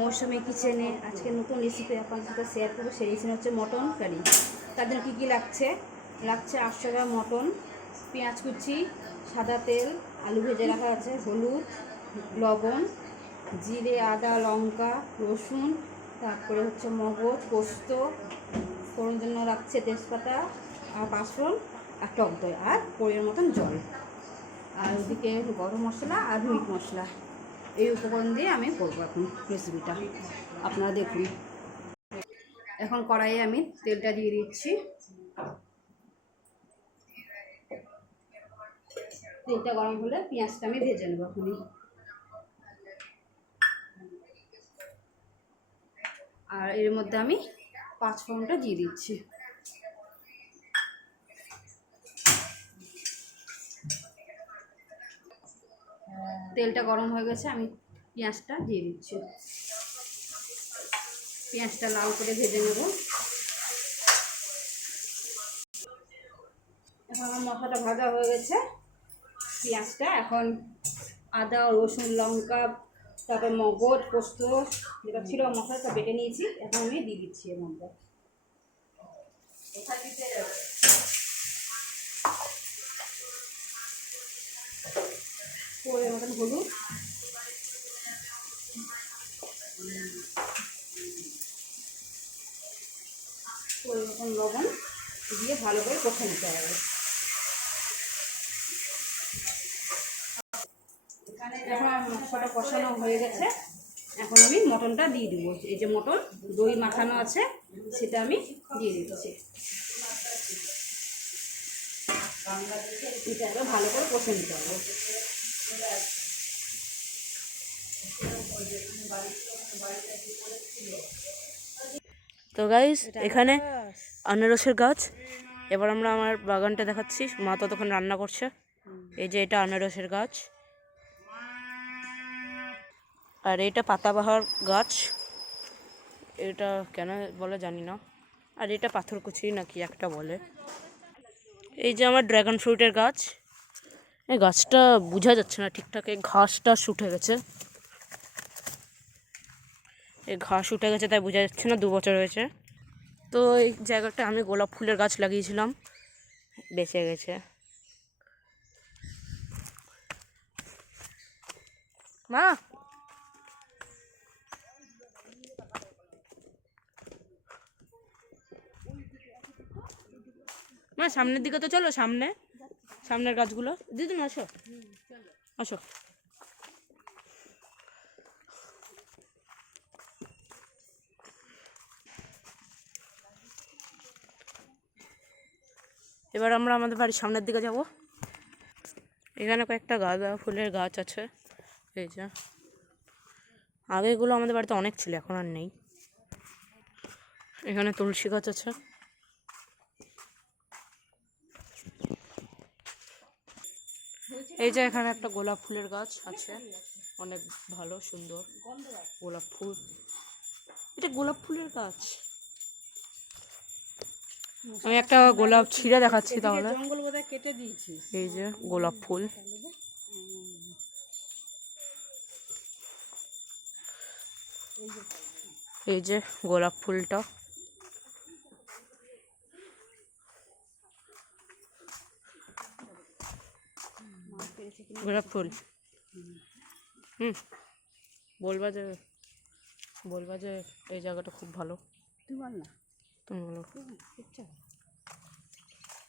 মৌসুমি কিচেনে আজকে নতুন রেসিপি আপনার সাথে শেয়ার করবো। সেই রেসিপি হচ্ছে মটন কারি। তার জন্য কী কী লাগছে 800 গ্রাম মটন, পেঁয়াজ কুচি, সাদা তেল, আলু ভেজে রাখা আছে, হলুদ, লবণ, জিরে, আদা, লঙ্কা, রসুন, তারপরে হচ্ছে মগজ, পোস্ত, ফোড়ন জন্য রাখছে তেজপাতা আর পাঁচফোড়ন আর টক দই আর পরিমাণ মতন জল, আর ওদিকে গরম মশলা আর মিট মশলা। এই উপকরণ দিয়ে আমি করবো এখন রেসিপিটা, আপনারা দেখুন। এখন কড়াইয়ে আমি তেলটা দিয়ে দিচ্ছি। তেলটা গরম হলে পেঁয়াজটা আমি ভেজে নেবো এখনই। আর এর মধ্যে আমি পাঁচফোড়নটা দিয়ে দিচ্ছি। তেলটা গরম হয়ে গেছে, আমি পেঁয়াজটা দিয়ে দিচ্ছি। পেঁয়াজটা লাল করে ভেজে নেব। এখন আমার মশলাটা ভাজা হয়ে গেছে, পেঁয়াজটা এখন আদা, রসুন, লঙ্কা, তারপরে মগজ, পোস্ত যেটা ছিল মশলাটা বেটে নিয়েছি, এখন আমি দিয়ে দিচ্ছি এর মধ্যে। পরিমাণ মতন হলুদ, পরিমাণ মতন লবণ দিয়ে ভালো করে কষে নিতে হবে। এখন মশলাটা কষানো হয়ে গেছে, এখন আমি মটনটা দিয়ে দেবো। এই যে মটন দই মাখানো আছে সেটা আমি দিয়ে দিচ্ছি। এটা এবার ভালো করে কষে নিতে হবে। তো গাইস, এখানে আনারসের গাছ। এবার আমরা আমার বাগানটা দেখাচ্ছি। মা ততক্ষণ রান্না করছে। এই যে এটা আনারসের গাছ, আর এটা পাতাবাহার গাছ। এটা কেন বলে জানি না। আর এটা পাথরকুচি নাকি একটা বলে। এই যে আমার ড্রাগন ফ্রুটের গাছ। এই গাছটা বোঝা যাচ্ছে না ঠিকঠাক, এই ঘাসটা উঠে গেছে। এই ঘাস উঠে গেছে তাই বোঝা যাচ্ছে না, 2 বছর হয়েছে। তো এই জায়গাটা আমি গোলাপ ফুলের গাছ লাগিয়েছিলাম, বেঁচে গেছে। মা, মা সামনের দিকে তো চলো, সামনের গাছগুলো। দিদি না, আসো আসো। এবার আমরা আমাদের বাড়ির সামনের দিকে যাব। এখানে কয়েকটা গাঁদা ফুলের গাছ আছে। এই যে আগে এগুলো আমাদের বাড়িতে অনেক ছিল, এখন আর নেই। এখানে তুলসী গাছ আছে। এই যে এখানে একটা গোলাপ ফুলের গাছ আছে, অনেক ভালো সুন্দর গোলাপ ফুল। এটা গোলাপ ফুলের গাছ। আমি একটা গোলাপ ছিঁড়ে দেখাচ্ছি তাহলে। এই যে গোলাপ ফুল, এই যে গোলাপ ফুলটা। গোলাপ ফুল বলবা যে এই জায়গাটা খুব ভালো। তুমি বলো।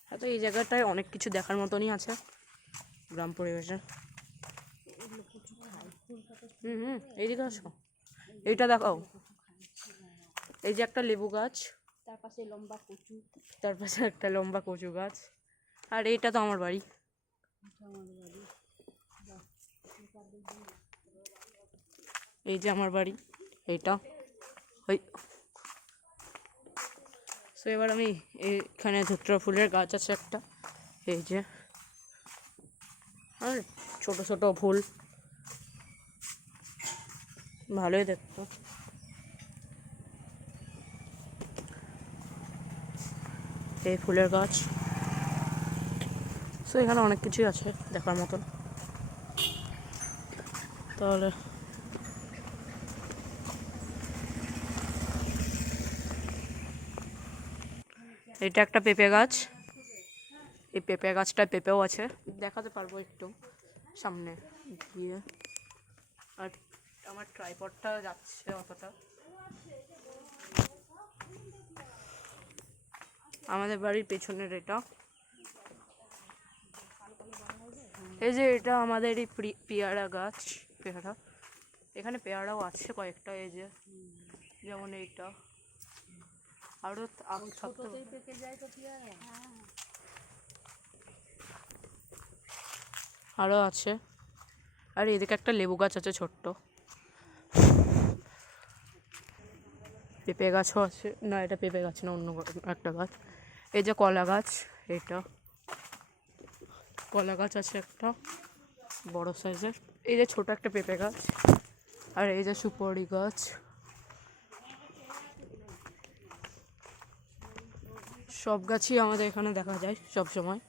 হ্যাঁ, তো এই জায়গাটায় অনেক কিছু দেখার মতনই আছে গ্রাম পরিবেশে। এইদিকে আসো, এইটা দেখাও। এই যে একটা লেবু গাছ, তার পাশে একটা লম্বা কচু গাছ। আর এইটা তো আমার বাড়ি। এই যে আমার বাড়ি এইটা। তো এবার আমি এখানে ধুতরা ফুলের গাছ আছে একটা। এই যে আর ছোট ছোট ফুল, ভালোই দেখতো। এই ফুলের গাছ। তো এখানে অনেক কিছুই আছে দেখার মতন। তাহলে এটা একটা পেঁপে গাছ, এই পেঁপে গাছটায় পেঁপেও আছে, দেখাতে পারবো একটু সামনে গিয়ে। আর আমার ট্রাইপডটা যাচ্ছে অতটা। আমাদের বাড়ির পেছনের এটা, এই যে এটা আমাদের এই পেয়ারা গাছ, পেয়ারা, এখানে পেয়ারাও আছে কয়েকটা, এই যে যেমন এইটা, আরও আরও আছে। আর এদিকে একটা লেবু গাছ আছে ছোট্ট, পেঁপে গাছও আছে, না এটা পেঁপে গাছ না, অন্য একটা গাছ। এই যে কলা গাছ, এইটা কলা গাছ আছে একটা বড় সাইজের। এই যে ছোট একটা পেঁপে গাছ, আর এই যে সুপারি গাছ। সব গাছই আমাদের এখানে দেখা যায় সব সময়।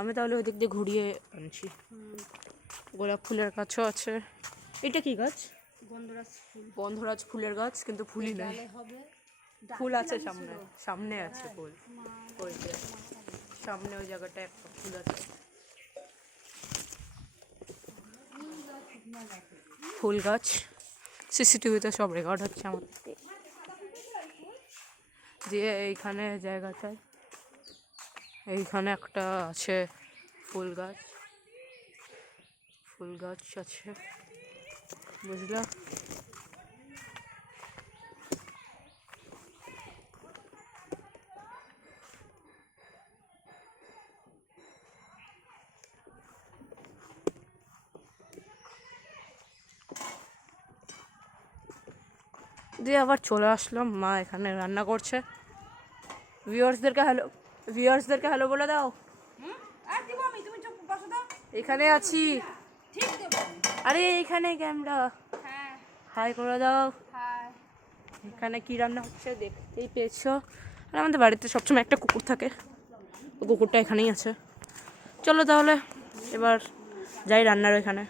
আমি তাহলে ওই দিক দিয়ে ঘুরিয়ে আনছি। গোলাপ ফুলের গাছও আছে। এটা কি গাছ? গন্ধরাজ ফুলের গাছ, কিন্তু ফুলই নাই। ফুল আছে সামনে, সামনে আছে ফুল, ওই যে সামনে ওই জায়গাটায় একটা ফুল আছে। ফুল গাছ, সিসিটিভিতে সব রেকর্ড হচ্ছে আমার। দিয়ে এইখানে জায়গাটায় এইখানে একটা আছে ফুল গাছ, ফুল গাছ আছে, বুঝলা? দিয়ে আবার চলে আসলাম, মা এখানে রান্না করছে। ভিউয়ার্সদেরকে হ্যালো বলে দাও। এখানে আছি, আরে এইখানে ক্যামেরা, হাই করে দাও। এখানে কি রান্না হচ্ছে দেখতেই পেয়েছো। আর আমাদের বাড়িতে সবসময় একটা কুকুর থাকে, কুকুরটা এখানেই আছে। চলো তাহলে এবার যাই রান্নার ওইখানে।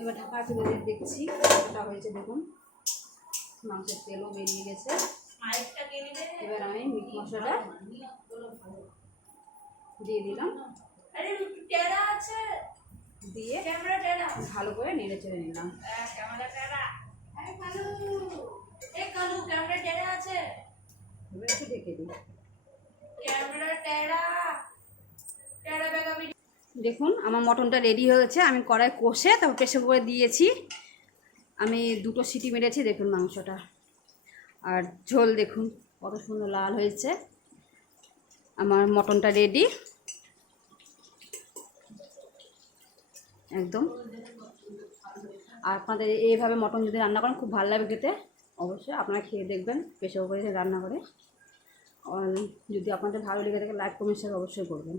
এবার ঢাকা তুলে দেখছি কতটা হয়েছে। দেখুন মাংসের তেলও বেরিয়ে গেছে। এবার আমি মিট মশলাটা দিয়ে দিলাম, দিয়ে ভালো করে নেড়ে চেড়ে নিলাম। এবার একটু ঢেকে দিই। দেখুন আমার মটনটা রেডি হয়েছে। আমি কড়াই কষে তারপর প্রেসার কুকারে দিয়েছি। আমি 2টো সিটি মেরেছি। দেখুন মাংসটা, আর ঝোল দেখুন কত সুন্দর লাল হয়েছে। আমার মটনটা রেডি একদম। আর আপনাদের এইভাবে মটন যদি রান্না করেন খুব ভালো লাগবে খেতে। অবশ্যই আপনারা খেয়ে দেখবেন প্রেসার কুকারে রান্না করে। যদি আপনাদের ভালো লেগে থাকে লাইক কমেন্ট শেয়ার অবশ্যই করবেন।